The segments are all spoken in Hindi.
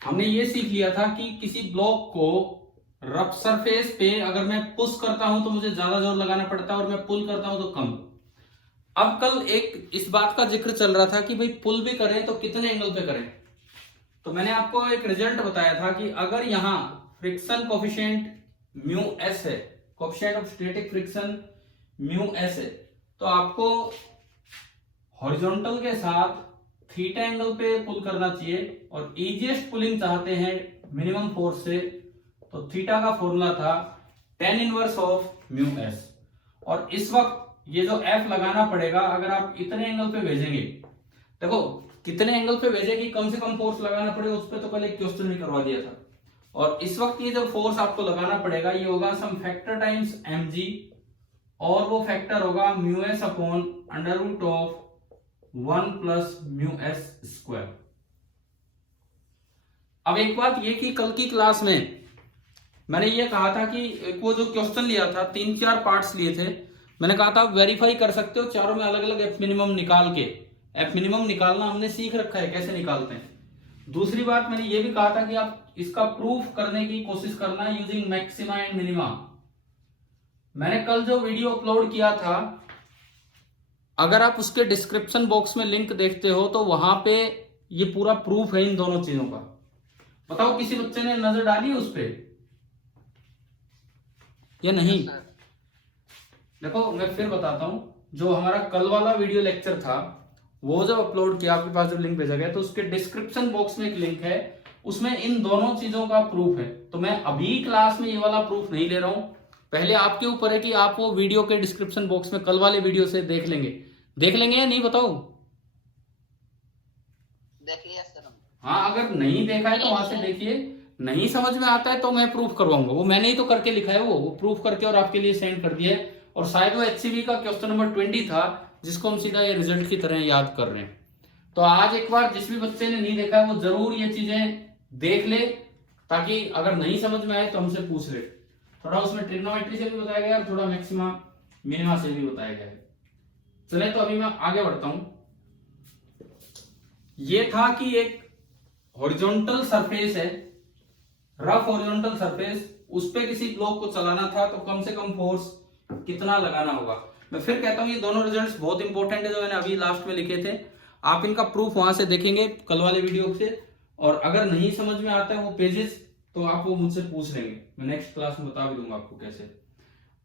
हमने ये सीख लिया था कि किसी ब्लॉक को रफ सरफेस पे अगर मैं पुश करता हूं तो मुझे ज्यादा जोर लगाना पड़ता है और मैं पुल करता हूं तो कम। अब कल एक इस बात का जिक्र चल रहा था कि भाई पुल भी करें तो कितने एंगल पे करें। तो मैंने आपको एक रिजल्ट बताया था कि अगर यहां फ्रिक्शन कोफिशिएंट म्यू एस है, coefficient of static friction mu S है, तो आपको हॉरिजॉन्टल के साथ थीटा एंगल पे पुल करना चाहिए और इजीएस्ट पुलिंग चाहते हैं मिनिमम फोर्स से, तो थीटा का फॉर्मूला था tan inverse of mu S. और इस वक्त ये जो एफ लगाना पड़ेगा अगर आप इतने एंगल पे भेजेंगे, देखो कितने एंगल पे भेजेगी कम से कम फोर्स लगाना पड़ेगा, उस पर तो कल एक क्वेश्चन भी करवा दिया था। और इस वक्त ये जो फोर्स आपको लगाना पड़ेगा ये होगा सम फैक्टर टाइम्स mg, और वो फैक्टर होगा mu s upon under root of 1 plus mu s square. अब एक बात ये कि कल की क्लास में मैंने ये कहा था कि वो जो क्वेश्चन लिया था 3-4 पार्ट्स लिए थे, मैंने कहा था आप वेरीफाई कर सकते हो चारों में अलग अलग एफ मिनिमम निकाल के। एफ मिनिमम निकालना हमने सीख रखा है कैसे निकालते हैं। दूसरी बात मैंने ये भी कहा था कि आप इसका प्रूफ करने की कोशिश करना यूजिंग मैक्सिमा एंड मिनिमा। मैंने कल जो वीडियो अपलोड किया था अगर आप उसके डिस्क्रिप्शन बॉक्स में लिंक देखते हो तो वहां पे ये पूरा प्रूफ है इन दोनों चीजों का। बताओ किसी बच्चे ने नजर डाली उस पे या नहीं? देखो मैं फिर बताता हूं, जो हमारा कल वाला वीडियो लेक्चर था वो जब अपलोड किया आपके पास जब लिंक भेजा गया तो उसके डिस्क्रिप्शन बॉक्स में एक लिंक है, उसमें इन दोनों चीजों का प्रूफ है। तो मैं अभी क्लास में ये वाला प्रूफ नहीं ले रहा हूं, पहले आपके ऊपर है कि आप वो वीडियो के डिस्क्रिप्शन बॉक्स में कल वाले वीडियो से देख लेंगे या नहीं बताओ? देख लिया सर हम। हाँ अगर नहीं देखा है तो वहां से देखिए, नहीं समझ में आता है तो मैं प्रूफ करवाऊंगा, वो मैंने ही तो करके लिखा है, वो प्रूफ करके और आपके लिए सेंड कर दिया है। और शायद वो HCV का क्वेश्चन नंबर 20 था जिसको हम सीधा ये रिजल्ट की तरह याद कर रहे हैं। तो आज एक बार जिस भी बच्चे ने नहीं देखा है वो जरूर ये चीजें देख ले, ताकि अगर नहीं समझ में आए तो हमसे पूछ ले। थोड़ा उसमें ट्रिग्नोमेट्री से भी बताया गया, थोड़ा मैक्सिमा मिनिमा से भी बताया गया है। चले तो अभी मैं आगे बढ़ता हूं। ये था कि एक हॉरिजॉन्टल सरफेस है, रफ हॉरिजॉन्टल सरफेस, उस पे किसी ब्लॉक को चलाना था तो कम से कम फोर्स कितना लगाना होगा। मैं फिर कहता हूं ये दोनों रिजल्ट्स बहुत इंपॉर्टेंट है जो मैंने अभी लास्ट में लिखे थे, आप इनका प्रूफ वहां से देखेंगे कल वाले वीडियो से। और अगर नहीं समझ में आता है वो पेजेस तो आप वो मुझसे पूछ लेंगे, मैं नेक्स्ट क्लास में बता भी दूंगा आपको कैसे।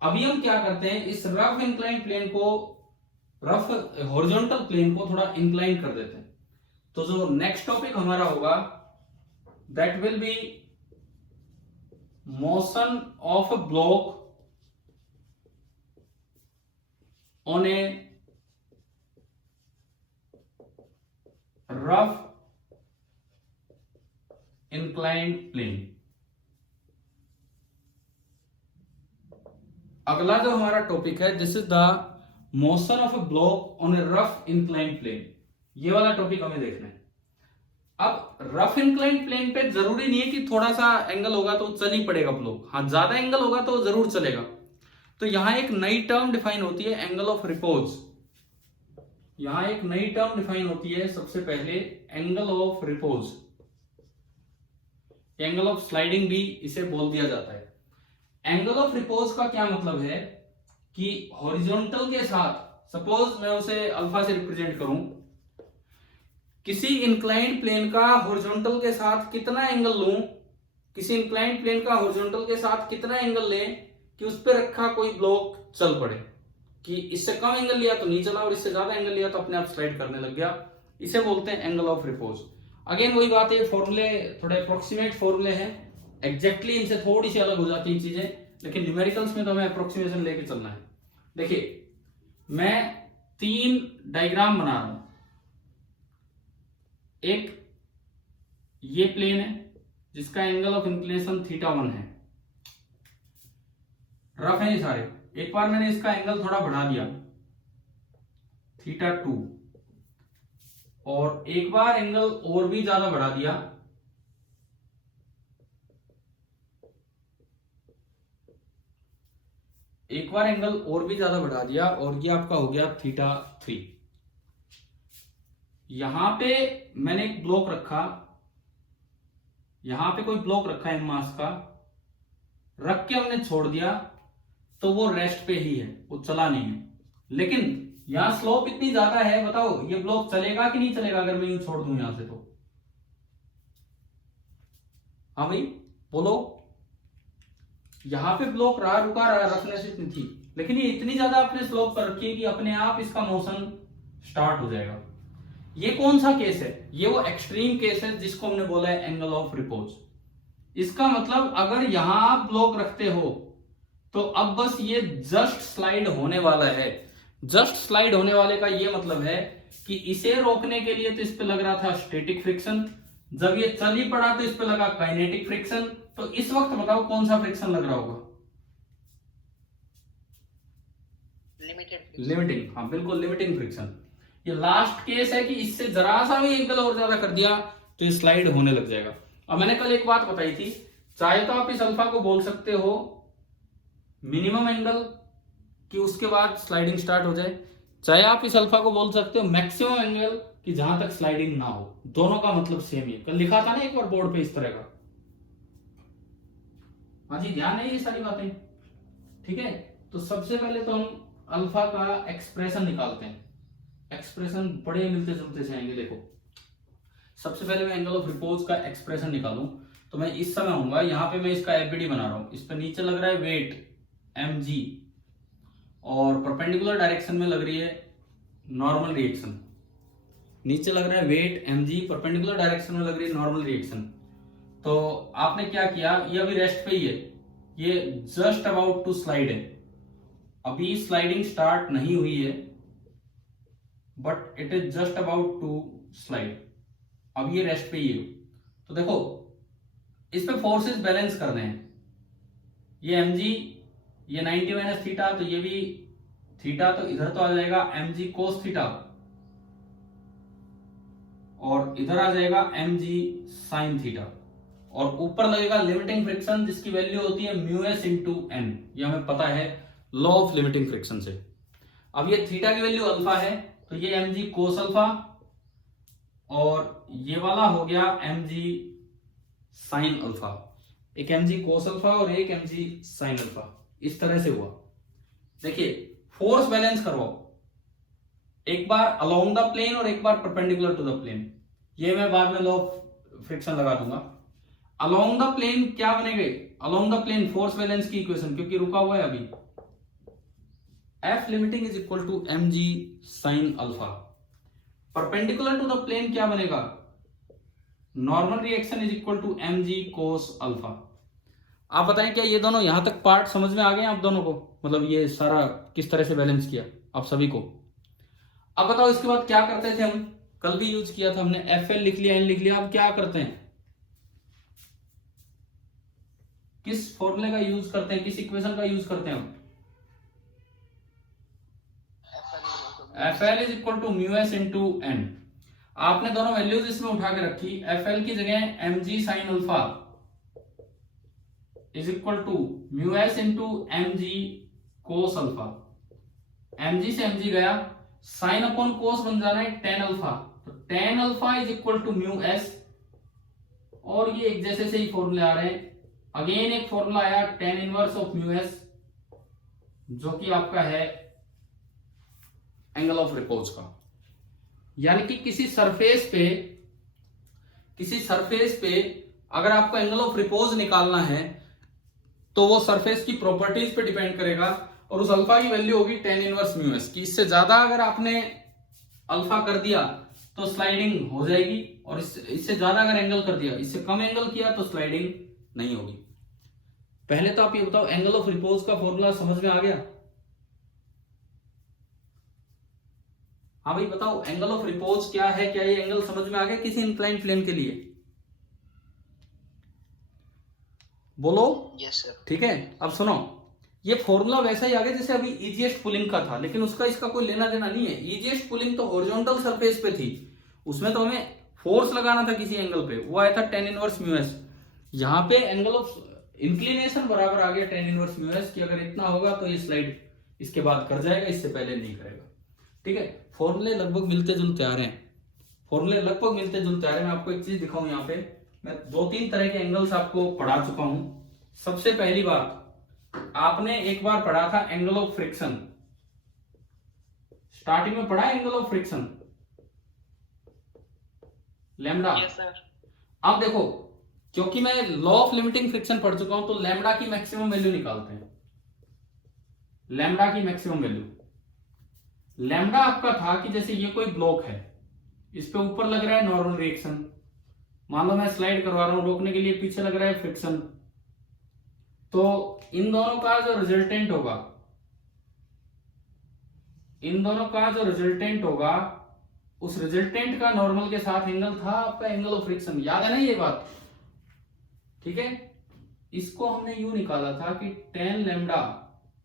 अभी हम क्या करते हैं, इस रफ इंक्लाइन प्लेन को, रफ हॉरिजॉन्टल प्लेन को थोड़ा इंक्लाइन कर देते हैं। तो जो नेक्स्ट टॉपिक हमारा होगा that will be motion of a block on a rough inclined plane. अगला जो हमारा टॉपिक है this is the motion of a block on a rough inclined plane, ये वाला टॉपिक हमें देखना है। अब रफ इंक्लाइंड प्लेन पे जरूरी नहीं है कि थोड़ा सा एंगल होगा तो चल ही पड़ेगा ब्लॉक, हाँ ज्यादा एंगल होगा तो जरूर चलेगा। तो यहां एक नई टर्म डिफाइन होती है एंगल ऑफ रिपोज। यहां एक नई टर्म डिफाइन होती है सबसे पहले angle of repose, angle of sliding भी इसे बोल दिया जाता है। एंगल ऑफ रिपोज का क्या मतलब है कि हॉरिजॉन्टल के साथ, सपोज मैं उसे अल्फा से रिप्रेजेंट करूं, किसी इंक्लाइंड प्लेन का हॉरिजॉन्टल के साथ कितना एंगल लूं, किसी इंक्लाइंड प्लेन का हॉरिजॉन्टल के साथ कितना एंगल लें कि उस पर रखा कोई ब्लॉक चल पड़े, कि इससे कम एंगल लिया तो नहीं चला और इससे ज्यादा एंगल लिया तो अपने आप स्लाइड करने लग गया, इसे बोलते हैं एंगल ऑफ रिपोज। अगेन वही बात है, फॉर्मूले थोड़े अप्रोक्सीमेट फॉर्मूले हैं, एग्जैक्टली इनसे थोड़ी सी अलग हो जाती है चीजें, लेकिन न्यूमेरिकल्स में तो हमें अप्रोक्सीमेशन लेके चलना है। देखिए मैं 3 डायग्राम बना रहा हूं, एक ये प्लेन है जिसका एंगल ऑफ इंक्लिनेशन θ1 है, रफ है ये सारे। एक बार मैंने इसका एंगल थोड़ा बढ़ा दिया θ2, और एक बार एंगल और भी ज्यादा बढ़ा दिया, एक बार एंगल और भी ज्यादा बढ़ा दिया और ये आपका हो गया θ3। यहां पे मैंने एक ब्लॉक रखा यहां पे कोई ब्लॉक रखा है मास का, रख के हमने छोड़ दिया तो वो रेस्ट पे ही है, वो चला नहीं है। लेकिन यहां स्लोप इतनी ज्यादा है, बताओ ये ब्लॉक चलेगा कि नहीं चलेगा अगर मैं यूं छोड़ दूं यहां से तो? हाँ भाई बोलो। यहां पे ब्लॉक रहा, रुका रहा, रखने से इतनी थी, लेकिन ये इतनी ज्यादा अपने स्लोप पर रखी है कि अपने आप इसका मोशन स्टार्ट हो जाएगा। ये कौन सा केस है? ये वो एक्सट्रीम केस है जिसको हमने बोला है एंगल ऑफ रिपोज। इसका मतलब अगर यहां आप ब्लॉक रखते हो तो अब बस ये जस्ट स्लाइड होने वाला है। जस्ट स्लाइड होने वाले का ये मतलब है कि इसे रोकने के लिए तो इस पे लग रहा था स्टैटिक फ्रिक्शन, जब ये चल ही पड़ा तो इस पे लगा काइनेटिक फ्रिक्शन। तो इस वक्त बताओ कौन सा फ्रिक्शन लग रहा होगा? लिमिटिंग, हाँ बिल्कुल लिमिटिंग फ्रिक्शन। ये लास्ट केस है कि इससे जरा सा भी एंगल और ज्यादा कर दिया तो ये स्लाइड होने लग जाएगा। अब मैंने कल एक बात बताई थी, चाहे तो आप इस अल्फा को बोल सकते हो मिनिमम एंगल कि उसके बाद स्लाइडिंग स्टार्ट हो जाए, चाहे आप इस अल्फा को बोल सकते हो मैक्सिमम एंगल कि जहां तक स्लाइडिंग ना हो। दोनों का मतलब सेम ही है, कल लिखा था ना एक बार बोर्ड पे इस तरह का। हाँ जी ध्यान है ये सारी बातें, ठीक है। तो सबसे पहले तो हम अल्फा का एक्सप्रेशन निकालते हैं। एक्सप्रेशन बड़े मिलते जुलते से आएंगे। देखो सबसे पहले मैं एंगल ऑफ रिपोज का एक्सप्रेशन निकालूं तो मैं इस समय होऊंगा, यहां पे मैं इसका एफबीडी बना रहा हूं, इस पे नीचे लग रहा है वेट mg और परपेंडिकुलर डायरेक्शन में लग रही है नॉर्मल रिएक्शन। नीचे लग रहा है वेट mg, परपेंडिकुलर डायरेक्शन में लग रही है नॉर्मल रिएक्शन। तो आपने क्या किया, ये अभी रेस्ट पे ही है, ये जस्ट अबाउट टू स्लाइड है, अभी स्लाइडिंग स्टार्ट नहीं हुई है but it is just about to slide, अब ये रेस्ट पे ही है। तो देखो इस पे फोर्सेस बैलेंस करने हैं, ये mg, ये 90 माइनस थीटा, तो ये भी थीटा, तो इधर तो आ जाएगा mg कोस थीटा और इधर आ जाएगा mg साइन थीटा, और ऊपर लगेगा लिमिटिंग फ्रिक्शन जिसकी वैल्यू होती है μs इंटू n, ये हमें पता है लॉ ऑफ लिमिटिंग फ्रिक्शन से। अब ये थीटा की वैल्यू अल्फा है तो ये mg कोस अल्फा और ये वाला हो गया mg साइन अल्फा, एक mg कोस अल्फा और एक mg साइन अल्फा, इस तरह से हुआ। देखिए फोर्स बैलेंस करवाओ, एक बार अलोंग द प्लेन और एक बार परपेंडिकुलर टू द प्लेन, ये मैं बाद में लॉ ऑफ फ्रिक्शन लगा दूंगा। अलोंग द प्लेन क्या बनेगा, along the plane force balance की इक्वेशन, क्योंकि रुका हुआ है अभी, F limiting is equal to mg sine alpha. Perpendicular to the plane क्या बनेगा, normal reaction is equal to mg cos alpha. आप बताएं क्या ये दोनों यहां तक पार्ट समझ में आ गए आप दोनों को, मतलब ये सारा किस तरह से बैलेंस किया आप सभी को। अब बताओ इसके बाद क्या करते थे हम, कल भी यूज किया था हमने, FL लिख लिया, N लिख लिया, अब क्या करते हैं, किस फॉर्मूले का यूज करते हैं, किस इक्वेशन का यूज करते हैं हम, FL is equal to μs into n। आपने दोनों वैल्यूज इसमें उठा के रखी, FL की जगह mg sine alpha is equal to μs into mg cos alpha, mg से mg गया, साइन अपॉन कोस बन जा रहा है टेन अल्फा, तो tan alpha is equal to μs, और ये एक जैसे से ही फॉर्मूले आ रहे हैं। अगेन एक फॉर्मूला आया टेन इनवर्स ऑफ μs जो कि आपका है एंगल ऑफ रिपोज का, यानी कि किसी सरफेस पे अगर आपको एंगल ऑफ रिपोज निकालना है तो वो सरफेस की प्रॉपर्टीज पे डिपेंड करेगा, और उस अल्फा की वैल्यू होगी टेन इनवर्स μs की। इससे ज्यादा अगर आपने अल्फा कर दिया तो स्लाइडिंग हो जाएगी, और इससे ज्यादा अगर एंगल कर दिया, इससे कम एंगल किया तो स्लाइडिंग नहीं होगी। पहले तो आप ये बताओ एंगल ऑफ रिपोज का फॉर्मूला समझ में आ गया? हाँ भाई बताओ एंगल ऑफ रिपोज क्या है, क्या ये एंगल समझ में आ गया किसी इंक्लाइंड प्लेन के लिए? बोलो। Yes sir. ठीक है, अब सुनो, ये फॉर्मूला वैसा ही आ गया जैसे अभी इजीएस्ट पुलिंग का था, लेकिन उसका इसका कोई लेना देना नहीं है। इजीएस्ट पुलिंग तो हॉरिजॉन्टल सरफेस पे थी, उसमें तो हमें फोर्स लगाना था किसी एंगल पे, वो आया था टेन इनवर्स μs। यहाँ पे एंगल ऑफ इंक्लिनेशन बराबर आ गया टेन इनवर्स μs कि अगर इतना होगा तो ये स्लाइड इसके बाद कर जाएगा, इससे पहले नहीं करेगा। ठीक है, फॉर्मूले लगभग मिलते जुलते आ रहे हैं, मैं आपको एक चीज दिखाऊं यहाँ पे, मैं 2-3 तरह के एंगल्स आपको पढ़ा चुका हूं। सबसे पहली बात, आपने एक बार पढ़ा था एंगल ऑफ फ्रिक्शन, स्टार्टिंग में पढ़ा angle of friction lambda. Yes sir. अब देखो, क्योंकि मैं लॉ ऑफ लिमिटिंग फ्रिक्शन पढ़ चुका हूं, तो लैम्डा की मैक्सिमम वैल्यू निकालते हैं। लैम्डा की मैक्सिमम वैल्यू, लैम्डा आपका था कि जैसे ये कोई ब्लॉक है, इस पे ऊपर लग रहा है नॉर्मल रिएक्शन, मान लो मैं स्लाइड करवा रहा हूं, रोकने के लिए पीछे लग रहा है फ्रिक्शन, तो इन दोनों का जो रिजल्टेंट होगा, इन दोनों का जो रिजल्टेंट होगा, उस रिजल्टेंट का नॉर्मल के साथ एंगल था आपका एंगल ऑफ फ्रिक्शन। याद है ना ये बात? ठीक है, इसको हमने यू निकाला था कि tan lambda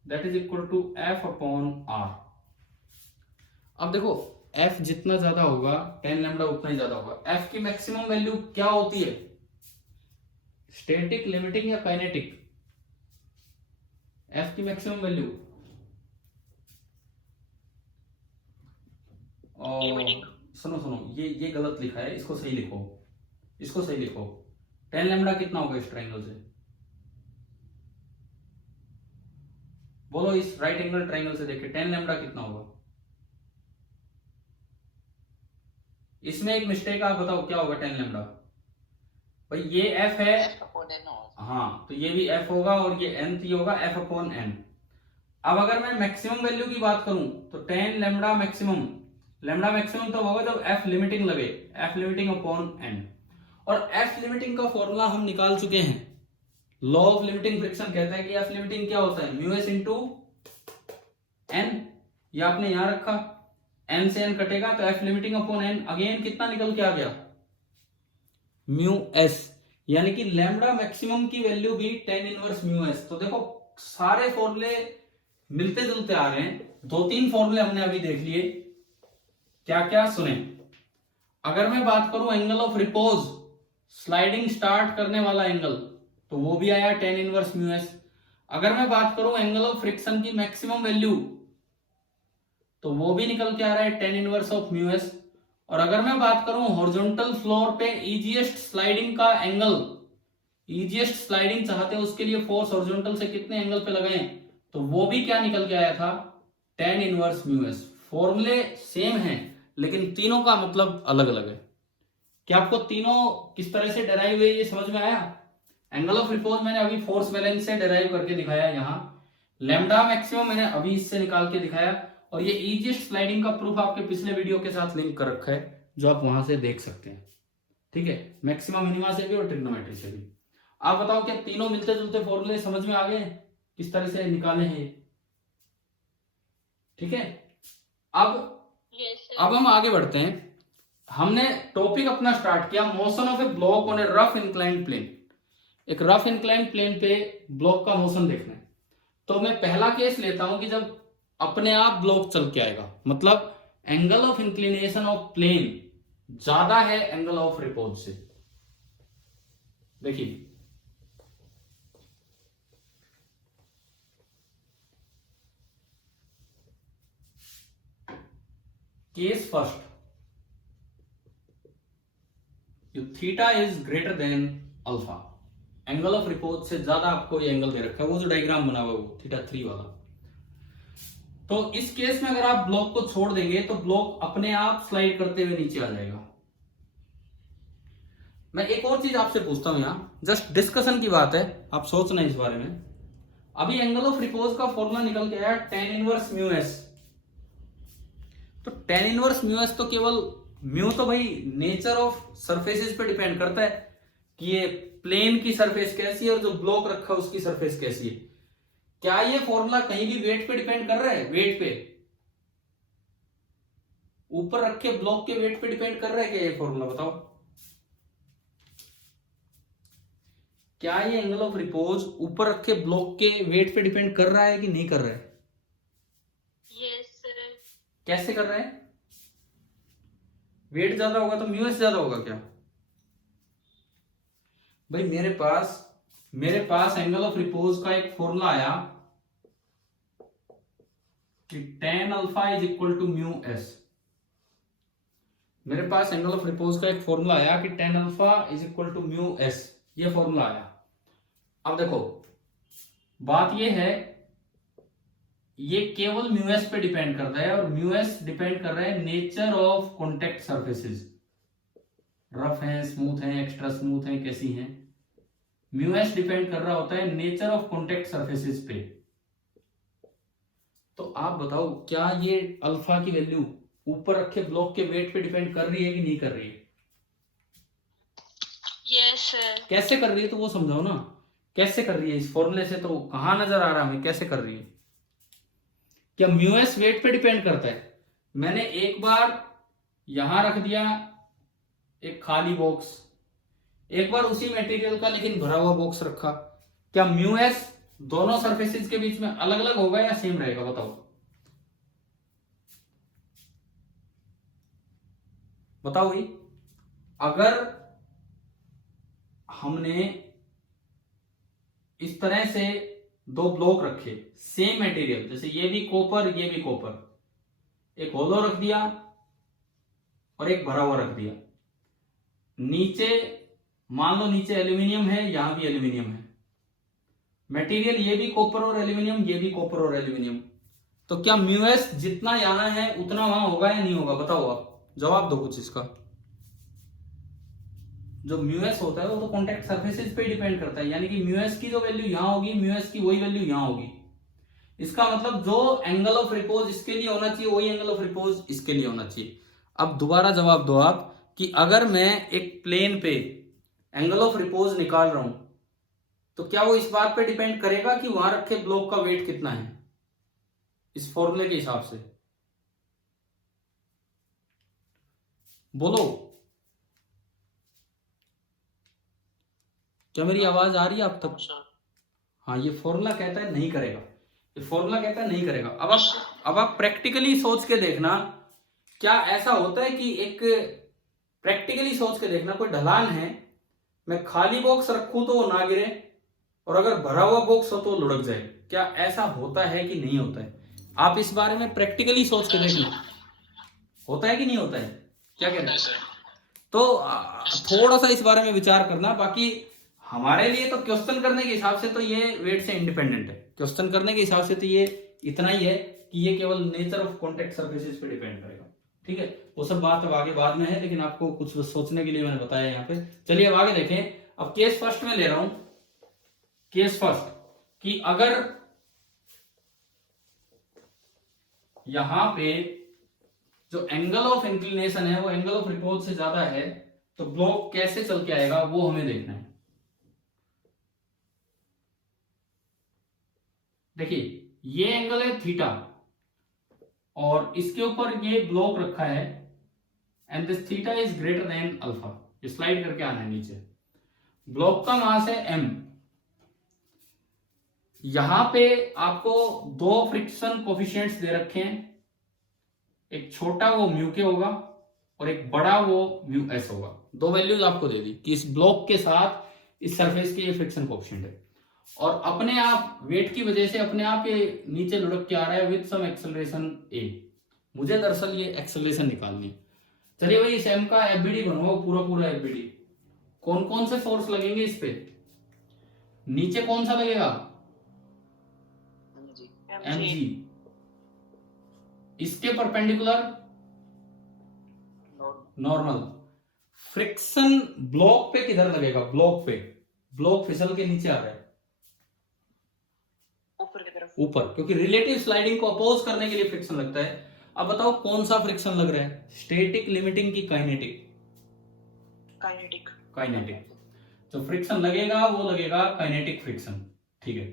that is equal to F upon R. अब देखो, एफ जितना ज्यादा होगा tan लैम्डा उतना ही ज्यादा होगा। एफ की मैक्सिमम वैल्यू क्या होती है? स्टैटिक, लिमिटिंग या काइनेटिक? एफ की मैक्सिमम वैल्यू सुनो सुनो, ये गलत लिखा है, इसको सही लिखो, इसको सही लिखो। tan लैम्डा कितना होगा इस ट्रायंगल से? बोलो, इस राइट एंगल ट्रायंगल से देखे tan लैम्डा कितना होगा? इसमें एक मिस्टेक, आप बताओ क्या होगा tan लैम्डा? भाई ये f है, हाँ, तो ये भी f होगा और ये n थी होगा f अपॉन n। अब अगर मैं मैक्सिमम वैल्यू की बात करूं तो tan lambda maximum, lambda maximum तो होगा जब f लिमिटिंग लगे, f लिमिटिंग अपॉन n। और f लिमिटिंग का फॉर्मूला हम निकाल चुके हैं। लॉ ऑफ लिमिटिंग फ्रिक्शन कहता है कि f लिमिटिंग क्या होता है? म्यू एस इंटू n, ये आपने यहां रखा, n से n कटेगा तो f limiting upon n, again कितना निकल के आ गया? म्यू एस, यानी कि लैम्डा मैक्सिमम की वैल्यू भी tan इनवर्स म्यू एस। तो देखो, सारे फॉर्मूले मिलते जुलते आ रहे हैं। 2-3 फॉर्मूले हमने अभी देख लिए, क्या क्या सुने। अगर मैं बात करूं angle of repose, sliding start करने वाला एंगल, तो वो भी आया tan इनवर्स म्यू एस। अगर मैं बात करूं एंगल ऑफ फ्रिक्शन की मैक्सिमम वैल्यू, तो वो भी निकल के आ रहा है tan inverse of mu S. और अगर मैं बात करूं हॉरिजॉन्टल फ्लोर पे इजीएस्ट स्लाइडिंग का एंगल, इजीएस्ट स्लाइडिंग चाहते हैं उसके लिए फोर्स हॉरिजॉन्टल से कितने एंगल पे लगाएं, तो वो भी क्या निकल के आया था? tan inverse mu S. फॉर्मूले सेम हैं लेकिन तीनों का मतलब अलग अलग है। क्या आपको तीनों किस तरह से डेराइव हुए ये समझ में आया? एंगल ऑफ रिपोज मैंने अभी फोर्स बैलेंस से डेराइव करके दिखाया, यहाँ लैम्डा मैक्सिमम मैंने अभी इससे निकाल के दिखाया, और ये इजीएस्ट स्लाइडिंग का प्रूफ आपके पिछले वीडियो के साथ लिंक कर रखा है, जो आप वहां से देख सकते हैं। ठीक है, मैक्सिमम मिनिमा से भी और ट्रिग्नोमेट्री से भी। आप बताओ, क्या तीनों मिलते जुलते फॉर्मूले समझ में आ गए किस तरह से निकाले हैं? ठीक है, अब हम आगे बढ़ते हैं। हमने टॉपिक अपना स्टार्ट किया motion of a block on a rough inclined plane. एक रफ इंक्लाइंड प्लेन पे ब्लॉक का मोशन देखना है। तो मैं पहला केस लेता हूं कि जब अपने आप ब्लॉक चल के आएगा, मतलब angle of inclination of plane ज्यादा है एंगल ऑफ रिपोज से। देखिए, case first, theta is greater than alpha, angle of repose से ज्यादा आपको ये एंगल दे रखा है, वो जो डायग्राम बना हुआ है वो थीटा 3 वाला। तो इस केस में अगर आप ब्लॉक को छोड़ देंगे तो ब्लॉक अपने आप स्लाइड करते हुए नीचे आ जाएगा। मैं एक और चीज आपसे पूछता हूं, यहां जस्ट डिस्कशन की बात है, आप सोचना इस बारे में। अभी एंगल ऑफ रिपोज का फॉर्मूला निकल के आया tan इनवर्स म्यू एस। तो tan इनवर्स म्यू एस तो केवल म्यू, तो भाई नेचर ऑफ सरफेसेस पे डिपेंड करता है कि ये प्लेन की सरफेस कैसी है और जो ब्लॉक रखा है उसकी सरफेस कैसी है। क्या ये फॉर्मूला कहीं भी वेट पे डिपेंड कर रहा है? वेट पे, ऊपर रखे ब्लॉक के वेट पे डिपेंड कर रहा है क्या ये फॉर्मूला? बताओ, क्या ये एंगल ऑफ रिपोज ऊपर रखे ब्लॉक के वेट पे डिपेंड कर रहा है कि नहीं कर रहा है? Yes sir. कैसे कर रहा है? वेट ज्यादा होगा तो म्यू एस ज्यादा होगा क्या? भाई मेरे पास एंगल ऑफ रिपोज का एक फॉर्मूला आया कि tan alpha is equal to mu s. मेरे पास एंगल ऑफ रिपोज का एक फॉर्मूला आया कि tan alpha is equal to mu s, ये फॉर्मूला आया। अब देखो बात ये है, ये केवल म्यू एस पे डिपेंड करता है, और म्यू एस डिपेंड कर रहा है nature of contact surfaces, rough हैं, स्मूथ हैं, एक्स्ट्रा स्मूथ हैं, कैसी हैं। म्यू एस डिपेंड कर रहा होता है नेचर ऑफ कॉन्टेक्ट सर्फेसेस पे। तो आप बताओ क्या ये अल्फा की वैल्यू ऊपर रखे ब्लॉक के वेट पे डिपेंड कर रही है कि नहीं कर रही है? Yes sir. कैसे कर रही है तो वो समझाओ ना, कैसे कर रही है? इस फॉर्मूले से तो कहां नजर आ रहा है हमें कैसे कर रही है? क्या म्यू एस वेट पे डिपेंड करता है? मैंने एक बार यहां रख दिया एक खाली बॉक्स, एक बार उसी मटेरियल का लेकिन भरा हुआ बॉक्स रखा, क्या म्यू एस दोनों सरफेसेस के बीच में अलग अलग होगा या सेम रहेगा? बताओ बताओ भाई। अगर हमने इस तरह से दो ब्लॉक रखे सेम मटेरियल, जैसे ये भी कॉपर ये भी कॉपर, एक होलो रख दिया और एक भरा हुआ रख दिया, नीचे मान लो नीचे एल्यूमिनियम है, यहां भी एल्यूमिनियम है, मटेरियल ये भी कॉपर और एल्यूमिनियम, ये भी कॉपर और एल्यूमिनियम, तो क्या म्यू एस जितना यहां है उतना वहां होगा या नहीं होगा? बताओ आप जवाब दो कुछ इसका। जो म्यू एस होता है वो तो कॉन्टेक्ट सरफेसेस पे डिपेंड करता है, यानी कि म्यू एस की जो वैल्यू यहां होगी म्यू एस की वही वैल्यू यहां होगी। इसका मतलब जो एंगल ऑफ रिपोज इसके लिए होना चाहिए वही एंगल ऑफ रिपोज इसके लिए होना चाहिए। अब दोबारा जवाब दो आप कि अगर मैं एक प्लेन पे एंगल ऑफ रिपोज निकाल रहा हूं तो क्या वो इस बात पे डिपेंड करेगा कि वहां रखे ब्लॉक का वेट कितना है इस फॉर्मूले के हिसाब से? बोलो, क्या मेरी आवाज आ रही है आप तक? हाँ, ये फॉर्मूला कहता है नहीं करेगा, ये फॉर्मूला कहता है नहीं करेगा। अब आप प्रैक्टिकली सोच के देखना, क्या ऐसा होता है कि एक प्रैक्टिकली सोच के देखना, कोई ढलान है, मैं खाली बॉक्स रखूं तो वो ना गिरे और अगर भरा हुआ बॉक्स हो तो लुढ़क जाए, क्या ऐसा होता है कि नहीं होता है? आप इस बारे में प्रैक्टिकली सोच के देखना, होता है कि नहीं होता है? क्या कहते हैं? तो थोड़ा सा इस बारे में विचार करना। बाकी हमारे लिए तो क्वेश्चन करने के हिसाब से तो ये वेट से इंडिपेंडेंट है, क्वेश्चन करने के हिसाब से तो ये इतना ही है कि ये केवल नेचर ऑफ कॉन्टेक्ट सर्फेसेस पे डिपेंड करेगा। ठीक है, वो सब बात अब आगे बाद में है, लेकिन आपको कुछ सोचने के लिए मैंने बताया यहाँ पे। चलिए अब आगे देखें। अब केस फर्स्ट में ले रहा हूं, केस फर्स्ट कि अगर यहां पे जो एंगल ऑफ इंक्लिनेशन है वो एंगल ऑफ रिपोज से ज्यादा है तो ब्लॉक कैसे चल के आएगा वो हमें देखना है। देखिए ये एंगल है थीटा और इसके ऊपर ये ब्लॉक रखा है and this theta is greater than alpha. Slide करके आना है नीचे। ब्लॉक का मास है m। यहां पे आपको दो फ्रिक्शन कोफिशिएंट्स दे रखे हैं, एक छोटा वो म्यू के होगा और एक बड़ा वो म्यू एस होगा। दो वैल्यूज आपको दे दी कि इस ब्लॉक के साथ इस सरफेस के ये फ्रिक्शन कोफिशिएंट है और अपने आप वेट की वजह से अपने आप ये नीचे लुढ़क के आ रहा है विद सम एक्सेलरेशन a। मुझे दरअसल ये एक्सेलरेशन निकालनी। चलिए भाई इस m का एफबीडी बनवाओ, पूरा पूरा एफबीडी। कौन कौन से फोर्स लगेंगे इस पे? नीचे कौन सा लगेगा? mg। इसके परपेंडिकुलर नॉर्मल। फ्रिक्शन ब्लॉक पे किधर लगेगा? ब्लॉक पे। ब्लॉक फिसल के नीचे आ रहा है ऊपर की तरफ, ऊपर, क्योंकि रिलेटिव स्लाइडिंग को अपोज करने के लिए फ्रिक्शन लगता है। अब बताओ कौन सा फ्रिक्शन लग रहा है, स्टैटिक, लिमिटिंग की काइनेटिक? काइनेटिक। काइनेटिक। तो फ्रिक्शन लगेगा वो लगेगा काइनेटिक फ्रिक्शन। ठीक है,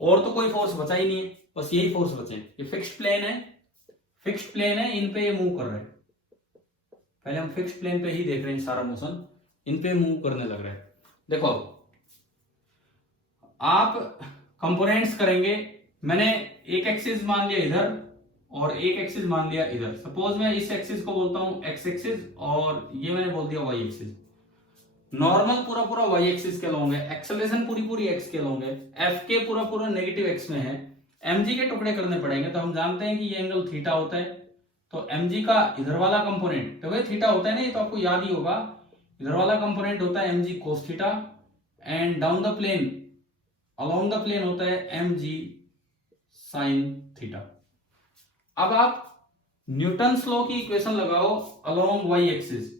और तो कोई फोर्स बचा ही नहीं है, बस यही फोर्स बचे। ये फिक्स्ड प्लेन है, फिक्स्ड प्लेन है, इन पे ये मूव कर रहा है। पहले हम फिक्स्ड प्लेन पे ही देख रहे हैं सारा मोशन, इन पे मूव करने लग रहा है। देखो आप कंपोनेंट्स करेंगे, मैंने एक एक्सिस मान लिया इधर और एक एक्सिस मान लिया इधर। सपोज मैं इस एक्सिस को बोलता हूं एक्स एक्सिस और ये मैंने बोल दिया वाई एक्सिस। नॉर्मल पूरा पूरा वाई एक्सिस के लॉन्ग है, एक्सेलरेशन पूरी पूरी एक्स के लॉन्ग है, एफ के पूरा पूरा नेगेटिव एक्स में है, एमजी के टुकड़े करने पड़ेंगे। तो हम जानते हैं कि ये एंगल थीटा होता है, तो mg का इधर वाला कंपोनेंट तो भाई थीटा होता है ना, ये तो आपको याद ही होगा, इधर वाला कंपोनेंट होता है mg cos theta and down the plane along the plane होता है mg sin थीटा। अब आप न्यूटन्स लॉ की इक्वेशन लगाओ अलोंग y एक्सिस।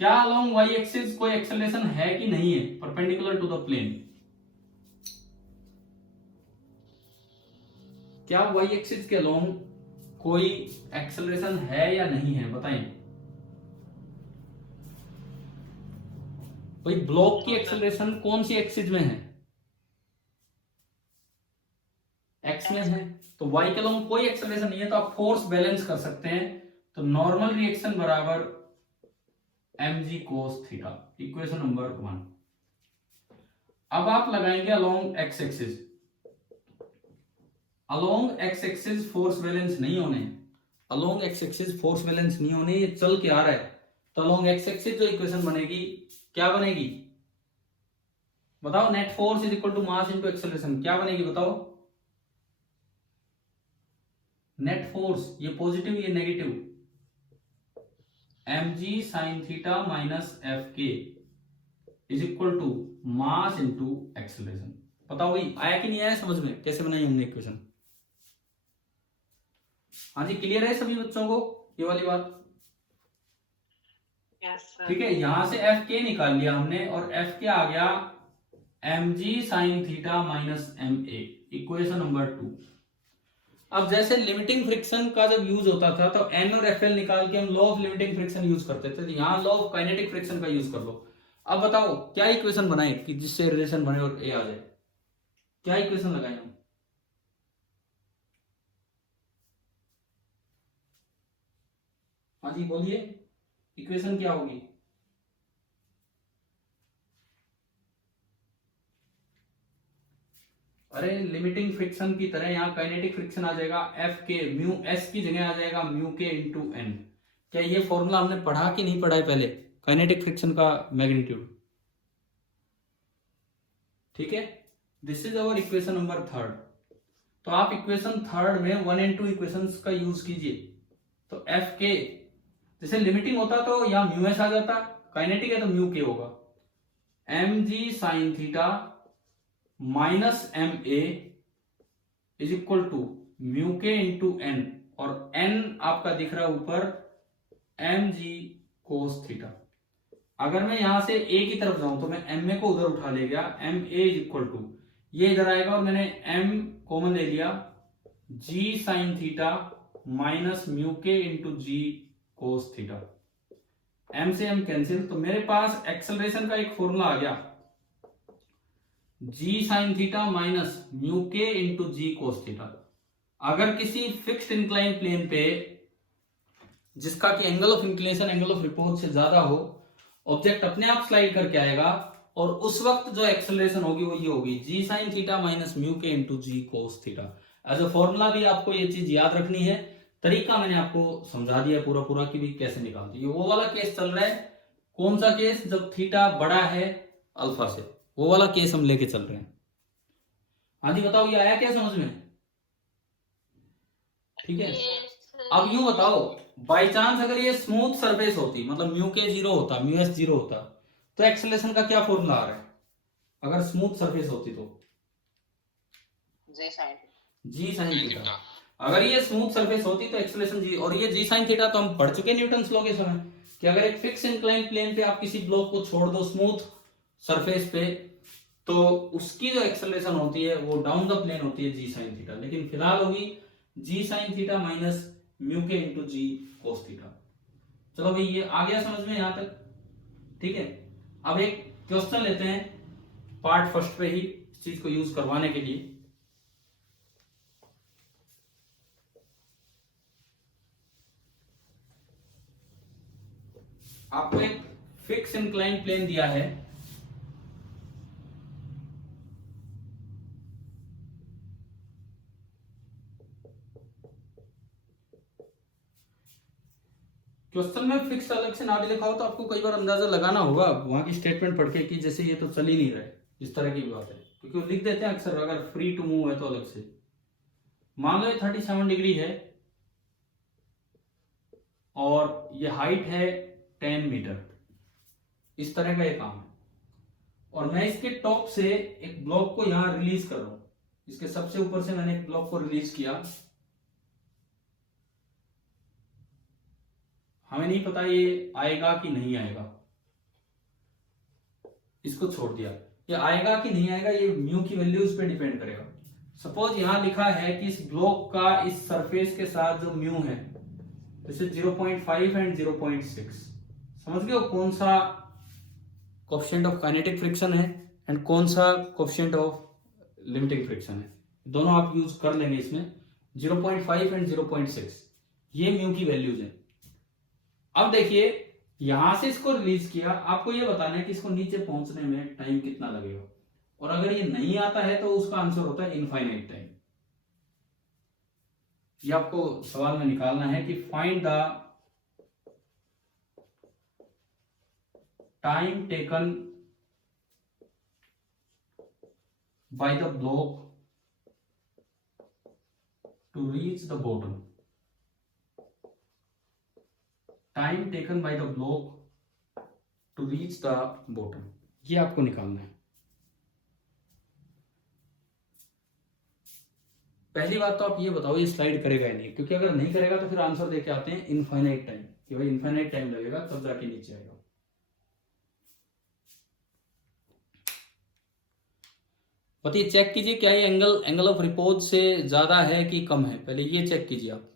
क्या अलोंग y एक्सिस कोई एक्सेलरेशन है कि नहीं है परपेंडिकुलर टू द प्लेन? क्या y एक्सिस के अलोंग कोई एक्सेलरेशन है या नहीं है, बताएं भाई। ब्लॉक की एक्सेलरेशन कौन सी एक्सिस में है? एक्स में है, तो y के अलोंग कोई एक्सेलरेशन नहीं है, तो आप फोर्स बैलेंस कर सकते हैं। तो नॉर्मल रिएक्शन बराबर mg cos theta, equation number 1। अब आप लगाएंगे along x axis. Along x axis force balance नहीं होने, along x axis force balance नहीं होने, ये चल के आ रहा है। तो अलोंग x एक्सिस जो इक्वेशन बनेगी क्या बनेगी बताओ? Net force is equal to mass into acceleration, क्या बनेगी बताओ? नेट फोर्स, ये पॉजिटिव ये negative, mg sin theta minus F K is equal to mass into acceleration. बताओ भाई आया कि नहीं आया समझ में, कैसे बनाई हमने इक्वेशन? हाँ जी, क्लियर है सभी बच्चों को ये वाली बात? ठीक है, यहां से एफ के निकाल लिया हमने और एफ के आ गया mg sin theta minus M A, equation number 2। अब जैसे लिमिटिंग फ्रिक्शन का जब यूज होता था तो एन और एफ एल निकाल के हम law of limiting friction use करते थे, तो यहाँ लॉ ऑफ काइनेटिक फ्रिक्शन का यूज कर लो। अब बताओ क्या इक्वेशन बनाए कि जिससे रिलेशन बने और ए आ जाए? क्या इक्वेशन लगाए हम? हाँ जी बोलिए, इक्वेशन क्या होगी? अरे लिमिटिंग फ्रिक्शन की तरह यहाँ काइनेटिक फ्रिक्शन आ जाएगा, एफ के म्यू एस की जगह आ जाएगा म्यू के इंटू एन। क्या ये फॉर्मूला हमने पढ़ा कि नहीं पढ़ा है पहले, काइनेटिक फ्रिक्शन का मैग्नीट्यूड? ठीक है, this is our equation number 3। तो आप इक्वेशन 3 में 1 and 2 इक्वेशंस का यूज कीजिए। तो एफ के जैसे लिमिटिंग होता तो यहाँ म्यू एस आ जाता, काइनेटिक है तो म्यू के होगा, M G sine theta minus M A is equal to mu K into N, और एन आपका दिख रहा है ऊपर एम जी कोस थीटा। अगर मैं यहां से ए की तरफ जाऊं तो मैं एम ए को उधर उठा ले गया, M A is equal to ये इधर आएगा और मैंने एम कॉमन ले लिया, G sine theta minus mu K into G cos theta. M से एम कैंसिल, तो मेरे पास एक्सेलरेशन का एक फॉर्मूला आ गया, G sine theta minus mu K into G cos theta. अगर किसी फिक्स्ड इंक्लाइन प्लेन पे जिसका कि angle of inclination angle of repose से ज्यादा हो, ऑब्जेक्ट अपने आप स्लाइड करके आएगा और उस वक्त जो एक्सेलरेशन होगी वो ये होगी, G sine theta minus mu K into G cos theta. As a formula भी आपको ये चीज याद रखनी है, तरीका मैंने आपको समझा दिया पूरा पूरा कि भी कैसे निकालते। ये वो वाला केस चल रहा है, कौन सा केस? जब थीटा बड़ा है अल्फा से, वो वाला केस हम लेके चल रहे हैं। हाँ जी बताओ, ये आया क्या समझ में? ठीक है, अब यूं बताओ, बाई चांस अगर ये स्मूथ सरफेस होती, मतलब म्यू के 0 होता, म्यू एस 0 होता, तो एक्सेलरेशन का क्या फॉर्मूला आ रहा है? अगर स्मूथ सरफेस होती तो जी साइन थीटा। अगर ये स्मूथ सरफेस होती तो एक्सेलरेशन जी, और ये जी साइन थीटा तो हम पढ़ चुके न्यूटन्स लॉ के समय कि अगर एक फिक्स इंक्लाइन प्लेन पे आप किसी ब्लॉक को छोड़ दो स्मूथ सरफेस पे, तो उसकी जो एक्सेलरेशन होती है वो डाउन द प्लेन होती है जी साइन थीटा, लेकिन फिलहाल होगी G sine theta minus mu K into G cos theta. चलो भाई ये आ गया समझ में यहां तक? ठीक है, अब एक क्वेश्चन लेते हैं पार्ट फर्स्ट पे ही इस चीज को यूज करवाने के लिए। आपको एक फिक्स इंक्लाइन प्लेन दिया है, क्वेश्चन में फिक्स अलग से ना भी लिखा हो तो आपको कई बार अंदाजा लगाना होगा वहां की स्टेटमेंट पढ़ के कि जैसे ये तो चल ही नहीं रहा है, इस तरह की बात है, क्योंकि वो लिख देते हैं अक्सर अगर फ्री टू मूव है तो अलग से। मान लो ये 37 डिग्री है और ये हाइट है 10 मीटर। इस तरह का ये काम है। और मैं इसके टॉप से एक ब्लॉक को यहां रिलीज कर रहा हूं। इसके सबसे ऊपर से मैंने एक ब्लॉक को रिलीज किया। हमें नहीं पता ये आएगा कि नहीं आएगा, इसको छोड़ दिया। ये आएगा कि नहीं आएगा ये म्यू की वैल्यू उस पर डिपेंड करेगा। सपोज यहां लिखा है कि इस ब्लॉक का इस सरफेस के साथ जो म्यू है जैसे 0.5 एंड 0.6, समझ गए हो कौन सा कोएफिशिएंट ऑफ काइनेटिक फ्रिक्शन है एंड कौन सा कोएफिशिएंट ऑफ लिमिटिंग फ्रिक्शन है। दोनों आप यूज कर लेंगे इसमें। 0.5 एंड 0.6 ये म्यू की वैल्यूज है। अब देखिए यहां से इसको रिलीज किया, आपको ये बताना है कि इसको नीचे पहुंचने में टाइम कितना लगेगा। और अगर ये नहीं आता है तो उसका आंसर होता है इनफाइनाइट टाइम। ये आपको सवाल में निकालना है कि find the time taken by the block to reach the bottom. Time taken by the block to reach the bottom, ये आपको निकालना है। पहली बात तो आप ये बताओ ये स्लाइड करेगा या नहीं, क्योंकि अगर नहीं करेगा तो फिर आंसर देके आते हैं इनफाइनाइट टाइम, कि भाई इनफाइनाइट टाइम लगेगा तब जाके नीचे आएगा। बताइए चेक कीजिए क्या ये एंगल ऑफ रिपोज से ज्यादा है कि कम है, पहले ये चेक कीजिए आप।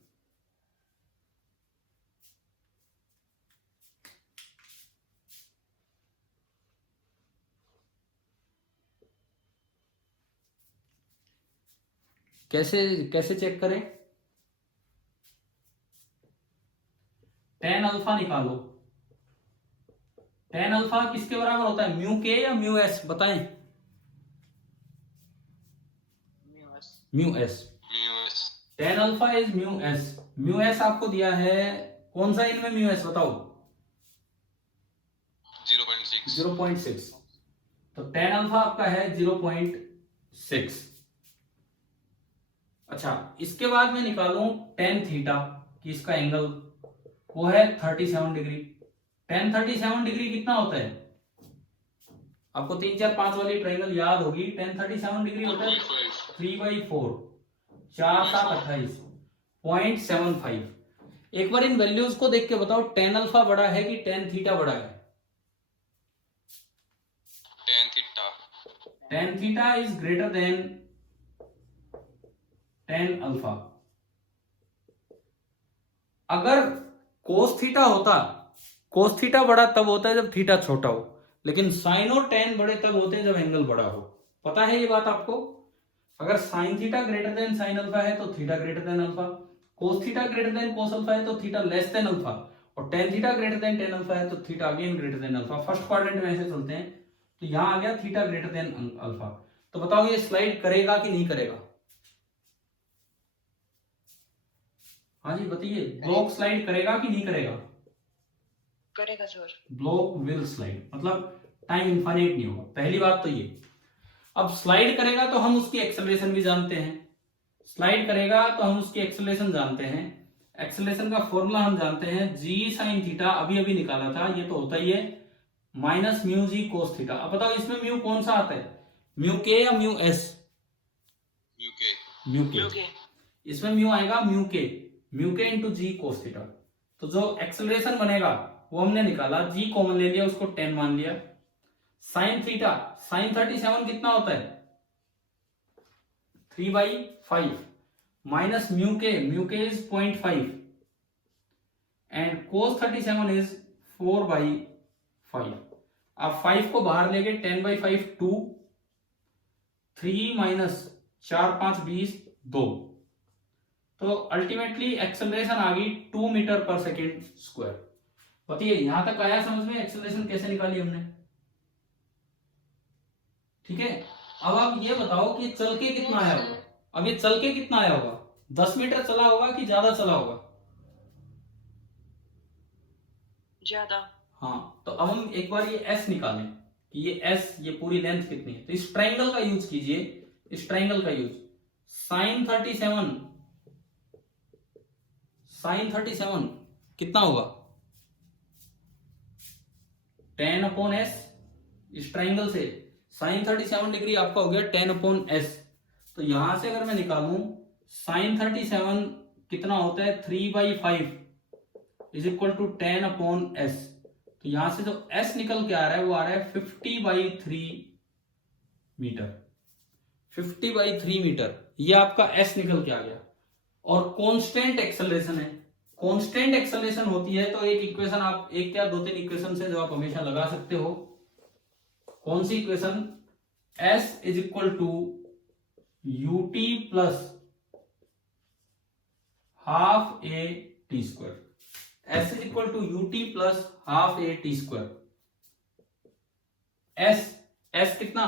कैसे कैसे चेक करें? टेन अल्फा निकालो। टेन अल्फा किसके बराबर होता है, म्यू के या म्यू एस, बताएं। Mu S. Ten alpha is mu S. Mu S आपको दिया है कौन सा इनमें म्यू एस बताओ? 0.6। तो टेन अल्फा आपका है 0.6। अच्छा इसके बाद मैं निकालूं टेन थीटा कि इसका एंगल वो है 37 डिग्री। टेन 37 डिग्री कितना होता है? आपको 3 4 5 वाली ट्रायंगल याद होगी। टेन 37 डिग्री होता है 3/4, 4 7 28, 0.75। एक बार इन वैल्यूज को देख के बताओ टेन अल्फा बड़ा है कि टेन थीटा बड़ा है? Tan theta is greater then tan alpha. अगर कोस थीटा होता, कोस थीटा बड़ा तब होता है जब थीटा छोटा हो, लेकिन साइन और टेन बड़े तब होते हैं जब एंगल बड़ा हो। पता है ये बात आपको? अगर sine theta greater than sine alpha है तो theta greater than alpha, cos theta greater than cos alpha है तो थीटा लेस देन अल्फा, और tan theta greater than tan alpha है तो theta again greater than alpha. First quadrant में ऐसे चलते हैं, तो यहां आ गया थीटा ग्रेटर देन अल्फा। तो बताओ ये स्लाइड करेगा कि नहीं करेगा? हाँ जी बताइए, ब्लॉक स्लाइड करेगा कि नहीं करेगा? करेगा सर। ब्लॉक विल स्लाइड, मतलब टाइम इनफाइनाइट नहीं होगा। पहली बात तो ये। अब स्लाइड करेगा तो हम उसकी एक्सेलरेशन भी जानते हैं। स्लाइड करेगा तो हम उसकी एक्सेलरेशन जानते हैं। एक्सेलरेशन का फॉर्मूला हम जानते हैं, जी साइन थीटा अभी अभी निकाला था, ये तो होता ही है minus mu G cos theta. अब बताओ इसमें म्यू कौन सा आता है, म्यू के या म्यू एस? म्यू के। इसमें म्यू आएगा mu K into G cos theta. तो जो एक्सेलरेशन बनेगा वो हमने निकाला, जी कॉमन ले लिया, उसको 10 मान लिया। साइन थीटा, साइन 37 कितना होता है? 3/5 माइनस म्यू के इज 0.5 एंड कोस 37 इज 4/5। अब 5 को बाहर लेके 10/5 2, 3 माइनस 4 5 20 2। तो अल्टीमेटली एक्सेलरेशन आ गई 2 मीटर पर सेकेंड स्क्वायर। बताइए यहां तक आया समझ में एक्सेलरेशन कैसे निकाली हमने? ठीक है। अब आप ये बताओ कि चल के कितना आया होगा? अब ये चल के कितना आया होगा? 10 मीटर चला होगा कि ज्यादा चला होगा? ज्यादा। हाँ, तो अब हम एक बार ये एस निकालें कि ये एस, ये पूरी लेंथ कितनी है। तो इस ट्राइंगल का यूज कीजिए, इस ट्राइंगल का यूज। साइन 37 कितना होगा 10/s। इस ट्राइंगल से साइन 37 डिग्री आपका हो गया 10/s। तो यहां से अगर मैं निकालूं साइन 37 कितना होता है 3/5 इज इक्वल टू 10/s। तो यहां से जो s निकल के आ रहा है वो आ रहा है 50/3 मीटर। 50/3 मीटर ये आपका s निकल के आ गया। और कांस्टेंट एक्सेलरेशन है, कांस्टेंट एक्सेलरेशन होती है तो एक इक्वेशन आप एक या दो तीन इक्वेशन से जो आप हमेशा लगा सकते हो। कौन सी equation? s is equal to ut plus half a t square. s is equal to ut plus half a t square. s कितना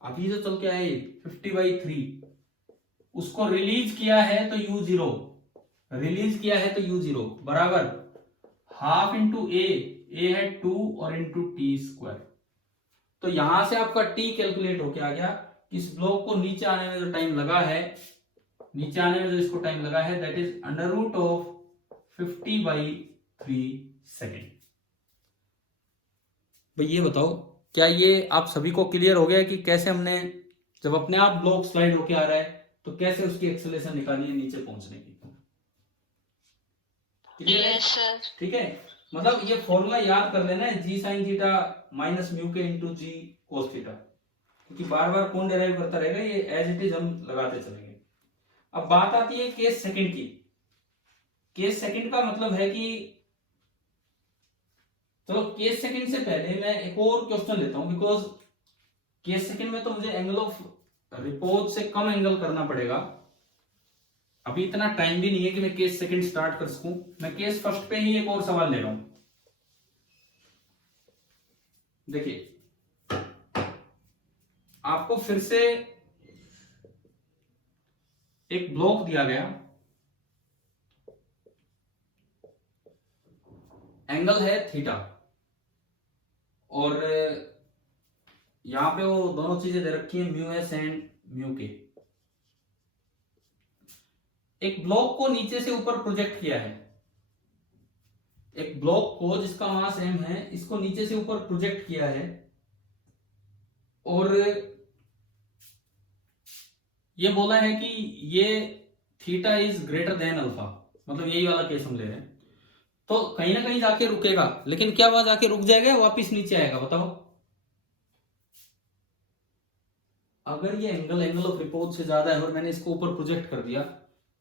अभी जो चल के आए 50/3, उसको रिलीज किया है तो u0, रिलीज किया है तो u0 बराबर हाफ इंटू ए है 2 और इंटू टी स्क्वायर। तो यहां से आपका t कैलकुलेट होके आ गया। इस ब्लॉक को नीचे आने में जो टाइम लगा है, नीचे आने में जो इसको टाइम लगा है that is under root of 50/3 second. भाई ये बताओ क्या ये आप सभी को क्लियर हो गया कि कैसे हमने जब अपने आप ब्लॉक स्लाइड होके आ रहा है तो कैसे उसकी एक्सेलरेशन निकाली है नीचे पहुंचने की? क्लियर है? ठीक है, मतलब ये फॉर्मूला याद कर लेना है जी sine theta minus mu K into G cos theta, क्योंकि बार बार कौन डेराइव करता रहेगा, ये एज इट इज हम लगाते चलेंगे। अब बात आती है केस सेकंड की। केस सेकंड का मतलब है कि चलो केस सेकंड से पहले मैं एक और क्वेश्चन लेता हूं, बिकॉज केस सेकंड में तो मुझे एंगल ऑफ रिपोज से कम एंगल करना पड़ेगा। अभी इतना टाइम भी नहीं है कि मैं केस सेकंड स्टार्ट कर सकूं। मैं केस फर्स्ट पे ही एक और सवाल ले रहा हूं। देखिए आपको फिर से एक ब्लॉक दिया गया, एंगल है थीटा, और यहां पे वो दोनों चीजें दे रखी है म्यू एस एंड म्यू के। एक ब्लॉक को नीचे से ऊपर प्रोजेक्ट किया है, एक ब्लॉक को जिसका मास m है इसको नीचे से ऊपर प्रोजेक्ट किया है, और ये बोला है कि ये theta is greater than alpha, मतलब यही वाला केस हम ले रहे हैं। तो कहीं ना कहीं जाके रुकेगा, लेकिन क्या वहां जाके रुक जाएगा वापिस नीचे आएगा? बताओ। अगर ये एंगल ऑफ रिपोज से ज्यादा है और मैंने इसको ऊपर प्रोजेक्ट कर दिया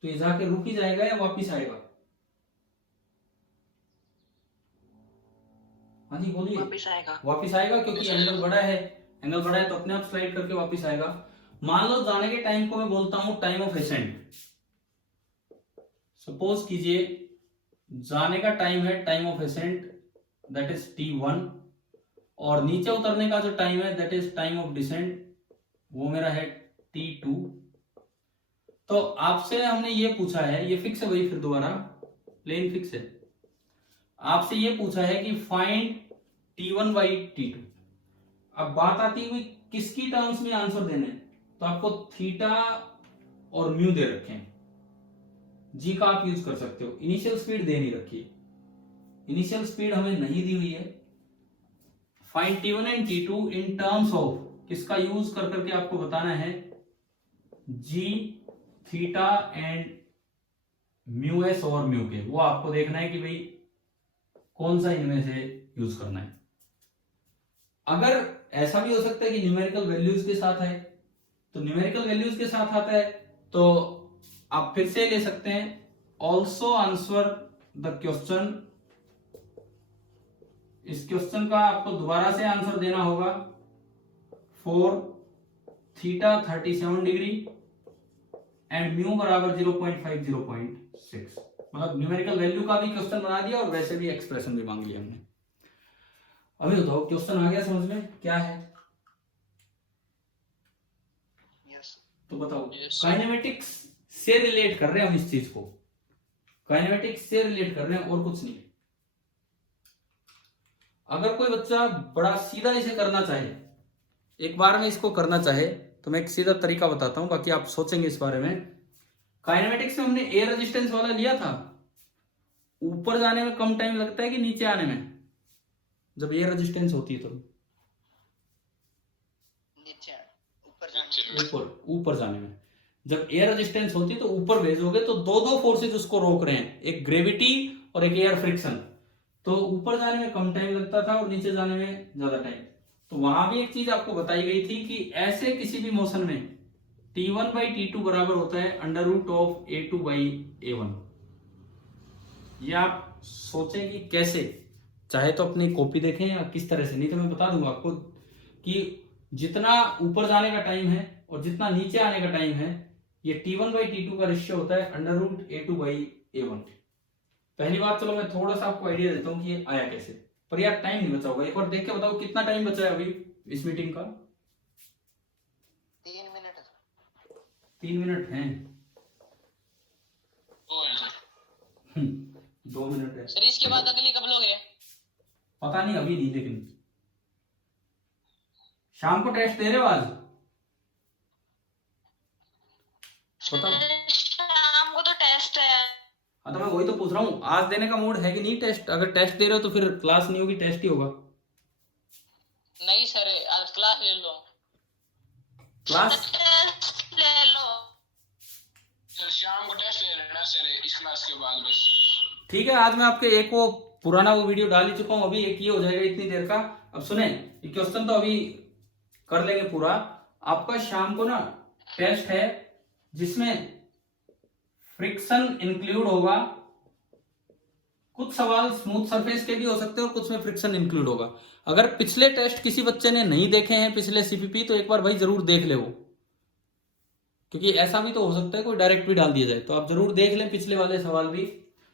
तो ये जाके रुक ही जाएगा या वापिस आएगा? हाँ जी बोलिए। वापिस आएगा। वापिस आएगा क्योंकि एंगल बड़ा है, एंगल बड़ा है तो अपने आप स्लाइड करके वापिस आएगा। मान लो जाने के टाइम को मैं बोलता हूं टाइम ऑफ एसेंट। सपोज कीजिए जाने का टाइम है time of ascent that is t1, और नीचे उतरने का जो टाइम है that is time of descent, वो मेरा है t2। तो आपसे हमने ये पूछा है, ये फिक्स है भाई, फिर दोबारा प्लेन फिक्स है। आपसे ये पूछा है कि फाइंड t1/t2। अब बात आती हुई किसकी टर्म्स में आंसर देने, तो आपको थीटा और म्यू दे रखे हैं, जी का आप यूज कर सकते हो। इनिशियल स्पीड दे नहीं रखी है, इनिशियल स्पीड हमें नहीं दी हुई है। Find t1 and t2 in terms of किसका यूज कर करके आपको बताना है, जी थीटा एंड म्यू एस और म्यू के। वो आपको देखना है कि भाई कौन सा इनमें से यूज करना है। अगर ऐसा भी हो सकता है कि न्यूमेरिकल वैल्यूज के साथ है, तो न्यूमेरिकल वैल्यूज के साथ आता है तो आप फिर से ले सकते हैं ऑल्सो आंसर द क्वेश्चन। इस क्वेश्चन का आपको दोबारा से आंसर देना होगा for theta 37 degree and mu बराबर 0.5 0.6। मतलब न्यूमेरिकल वैल्यू का भी क्वेश्चन बना दिया और वैसे भी एक्सप्रेशन भी मांग लिया हमने। अभी बताओ क्वेश्चन आ गया समझ में क्या है? तो बताओ। काइनेमेटिक्स से रिलेट कर रहे हैं हम इस चीज को, काइनेमेटिक्स से रिलेट कर रहे हैं और कुछ नहीं। अगर कोई बच्चा बड़ा सीधा इसे करना चाहे, एक बार में इसको करना चाहे, तो मैं एक सीधा तरीका बताता हूं, बाकी आप सोचेंगे इस बारे में। काइनेमेटिक्स में हमने एयर रेजिस्टेंस वाला लिया था, ऊपर जाने में कम टाइम लगता है कि नीचे आने में, जब ये रेजिस्टेंस होती है तो? नीचे ऊपर जाने ऊपर जाने में। जब एयर रेजिस्टेंस होती है तो ऊपर भेजोगे तो दो फोर्सेज उसको रोक रहे हैं, एक ग्रेविटी और एक एयर फ्रिक्शन। तो ऊपर जाने में कम टाइम लगता था और नीचे जाने में ज्यादा टाइम। तो वहां भी एक चीज आपको बताई गई थी कि ऐसे किसी भी मोशन में T1 बाई T2 बराबर होता है under root of A2 by A1। ये आप सोचें कि कैसे, चाहे तो अपनी कॉपी देखें या किस तरह से, नहीं तो मैं बता दूंगा आपको कि जितना ऊपर जाने का टाइम है और जितना नीचे आने का टाइम है, ये T1 बाई T2 का रेशियो होता है under root A2 by A1। पहली बात, चलो मैं थोड़ा सा आपको आइडिया देता हूँ कि ये आया कैसे, पर यार टाइम नहीं बचा होगा। एक बार देख के बताओ कितना टाइम बचा है अभी इस मीटिंग का? 3 मिनट 3 मिनट हैं। 2 मिनट है सर। इसके बाद अगली कब लोगे? पता नहीं, अभी नहीं, लेकिन शाम को टेस्ट दे रहे हो आज? पता, शाम को तो टेस्ट है। हाँ तो मैं वही तो पूछ रहा हूँ, आज देने का मूड है कि नहीं टेस्ट? अगर टेस्ट दे रहे हो तो फिर क्लास नहीं होगी, टेस्ट ही होगा। नहीं सर, आज क्लास ले लो। क्लास ले लो सर, शाम को टेस्ट ले लेना सर, इस क्लास के बाद बस। ठीक है, आज मैं आपके एक वो पुराना वो वीडियो डाल ही चुका हूँ, अभी एक ये हो जाएगा इतनी देर का। अब सुने, क्वेश्चन तो अभी कर लेंगे पूरा। आपका शाम को ना टेस्ट है जिसमें फ्रिक्शन इंक्लूड होगा। कुछ सवाल स्मूथ सरफेस के भी हो सकते हैं और कुछ में फ्रिक्शन इंक्लूड होगा। अगर पिछले टेस्ट किसी बच्चे ने नहीं देखे हैं, पिछले सीपीपी, तो एक बार भाई जरूर देख ले वो, क्योंकि ऐसा भी तो हो सकता है कोई डायरेक्ट भी डाल दिया जाए, तो आप जरूर देख लें पिछले वाले सवाल भी।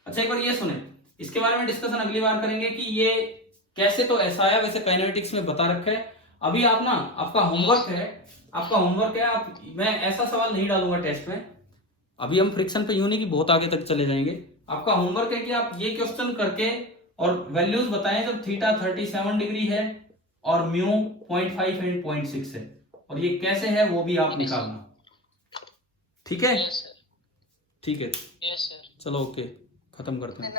अच्छा, एक बार ये सुने, इसके बारे में डिस्कशन अगली बार करेंगे कि ये कैसे तो ऐसा है, वैसे काइनेटिक्स में बता रखा है। अभी आप ना, आपका होमवर्क है, मैं ऐसा सवाल नहीं डालूंगा टेस्ट में, अभी हम फ्रिक्शन पे यूं नहीं कि बहुत आगे तक चले जाएंगे। आपका होमवर्क है कि आप ये क्वेश्चन करके और वैल्यूज बताएं जब थीटा 37 डिग्री है और म्यू 0.5 एंड 0.6 है, और ये कैसे है वो भी आप निकालना। ठीक है? ठीक है, यस सर। चलो ओके, खत्म करते हैं।